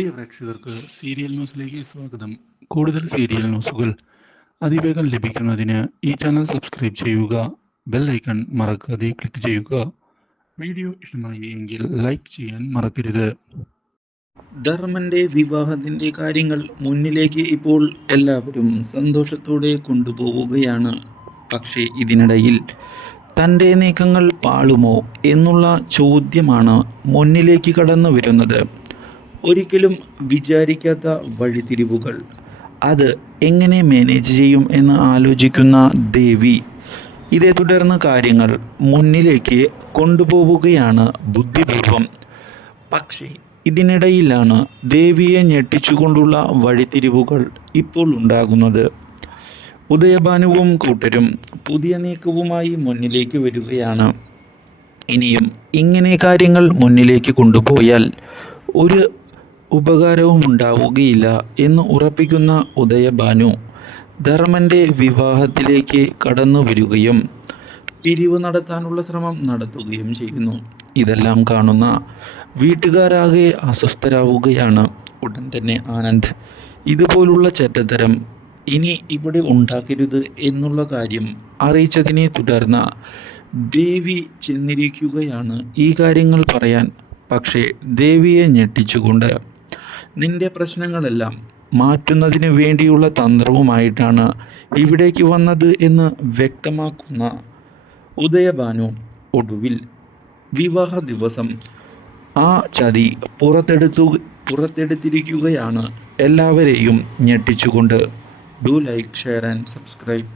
പ്രിയ പ്രേക്ഷകർക്ക് സീരിയൽ ന്യൂസിലേക്ക് സ്വാഗതം. കൂടുതൽ സീരിയൽ ന്യൂസുകൾ അതിവേഗം ലഭിക്കുന്നതിന് ഈ ചാനൽ സബ്സ്ക്രൈബ് ചെയ്യുക ബെൽ ഐക്കൺ മറക്കാതെ ക്ലിക്ക് ചെയ്യുക. വീഡിയോ ഇഷ്ടമായി എങ്കിൽ ലൈക്ക് ചെയ്യാൻ മറക്കരുത്. ധർമ്മന്റെ വിവാഹത്തിന്റെ കാര്യങ്ങൾ മുന്നിലേക്ക് ഇപ്പോൾ എല്ലാവരും സന്തോഷത്തോടെ കൊണ്ടുപോവുകയാണ്. പക്ഷേ ഇതിനിടയിൽ തന്റെ നീക്കങ്ങൾ പാളുമോ എന്നുള്ള ചോദ്യമാണ് മുന്നിലേക്ക് കടന്നു വരുന്നത്. ഒരിക്കലും വിചാരിക്കാത്ത വഴിതിരിവുകൾ. അത് എങ്ങനെ മാനേജ് ചെയ്യും എന്ന് ആലോചിക്കുന്ന ദേവി ഇതേ തുടർന്ന് കാര്യങ്ങൾ മുന്നിലേക്ക് കൊണ്ടുപോവുകയാണ് ബുദ്ധിപൂർവം. പക്ഷേ ഇതിനിടയിലാണ് ദേവിയെ ഞെട്ടിച്ചുകൊണ്ടുള്ള വഴിത്തിരിവുകൾ ഇപ്പോൾ ഉണ്ടാകുന്നത്. ഉദയഭാനുവും കൂട്ടരും പുതിയ നീക്കവുമായി മുന്നിലേക്ക് വരികയാണ്. ഇനിയും ഇങ്ങനെ കാര്യങ്ങൾ മുന്നിലേക്ക് കൊണ്ടുപോയാൽ ഒരു ഉപകാരവും ഉണ്ടാവുകയില്ല എന്ന് ഉറപ്പിക്കുന്ന ഉദയഭാനു ധർമ്മന്റെ വിവാഹത്തിലേക്ക് കടന്നു വരികയും പിരിവ് നടത്താനുള്ള ശ്രമം നടത്തുകയും ചെയ്യുന്നു. ഇതെല്ലാം കാണുന്ന വീട്ടുകാരാകെ അസ്വസ്ഥരാവുകയാണ് ഉടൻ തന്നെ ആനന്ദ്. ഇതുപോലുള്ള ചേട്ടത്തരം ഇനി ഇവിടെ ഉണ്ടാക്കരുത് എന്നുള്ള കാര്യം അറിയിച്ചതിനെ തുടർന്ന് ദേവി ചെന്നിരിക്കുകയാണ് ഈ കാര്യങ്ങൾ പറയാൻ. പക്ഷേ ദേവിയെ ഞെട്ടിച്ചുകൊണ്ട് നിന്റെ പ്രശ്നങ്ങളെല്ലാം മാറ്റുന്നതിന് വേണ്ടിയുള്ള തന്ത്രവുമായിട്ടാണ് ഇവിടേക്ക് വന്നത് എന്ന് വ്യക്തമാക്കുന്ന ഉദയഭാനു ഒടുവിൽ വിവാഹ ദിവസം ആ ചതി പുറത്തെടുത്തു പുറത്തെടുത്തിരിക്കുകയാണ്. എല്ലാവരെയും ഞെട്ടിച്ചുകൊണ്ട്. Do like share and subscribe